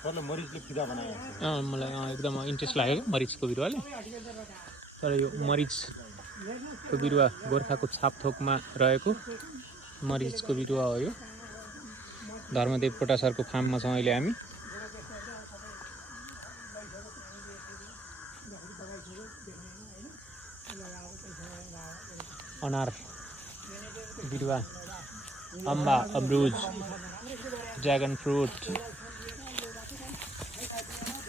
मलाई एकदम इन्ट्रेस्ट लाग्यो मरिचको बिरुवाले। तर यो मरिचको बिरुवा गोर्खाको छापथोकमा रहेको मरिचको बिरुवा हो। यो धर्मदेव कोटा सरको फार्ममा छौँ अहिले हामी। अनार बिरुवा, अम्बा, अमरुज, ड्र्यागन फ्रुट,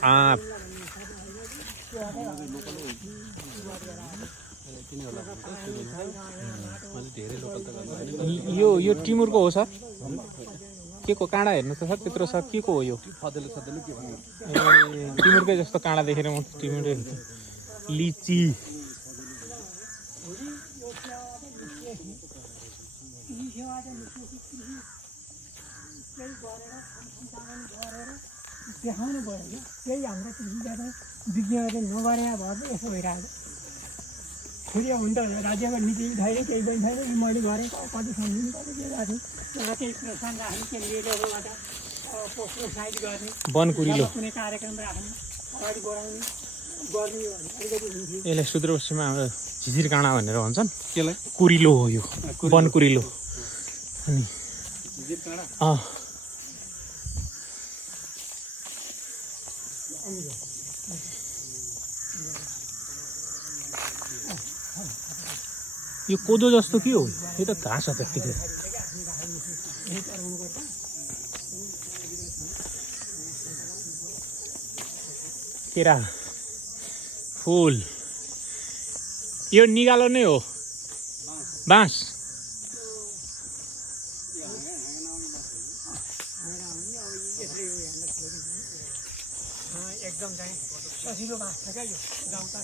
आँप, यो टिमुरको हो सर? के को काँडा हेर्नु त सर त्यत्रो सर के को हो यो? टिमुरकै जस्तो काँडा देखेर म टिमुरै लिची, देखाउनु पर्यो त्यही हाम्रो कृषिबाट विज्ञानले नगरे भए पो यसो भइरहेको खुरिया हुन्छ राज्यमा नीति छैन केही पनि छैन। मैले गरेको कति सम्झिनु पर्यो के राख्ने केही प्रोत्साहन राख्ने के लिडरबाट प्रोत्साहित गर्ने बनकुरिलो कुनै कार्यक्रम राख्ने अगाडि बढाउने गर्ने अलिकति हुन्थ्यो। यसलाई सुदूरपश्चिममा हाम्रो झिझिर काँडा भनेर भन्छन्। त्यसलाई कुरिलो हो यो बनकुरिलो। अनि यो कोदो जस्तो के हो? यो त घाँस हो त्यतिकै। केरा फुल यो निगालो नै हो, बाँस। एकदम चाहिँ सजिलो बाँस छ क्या यो गाउँका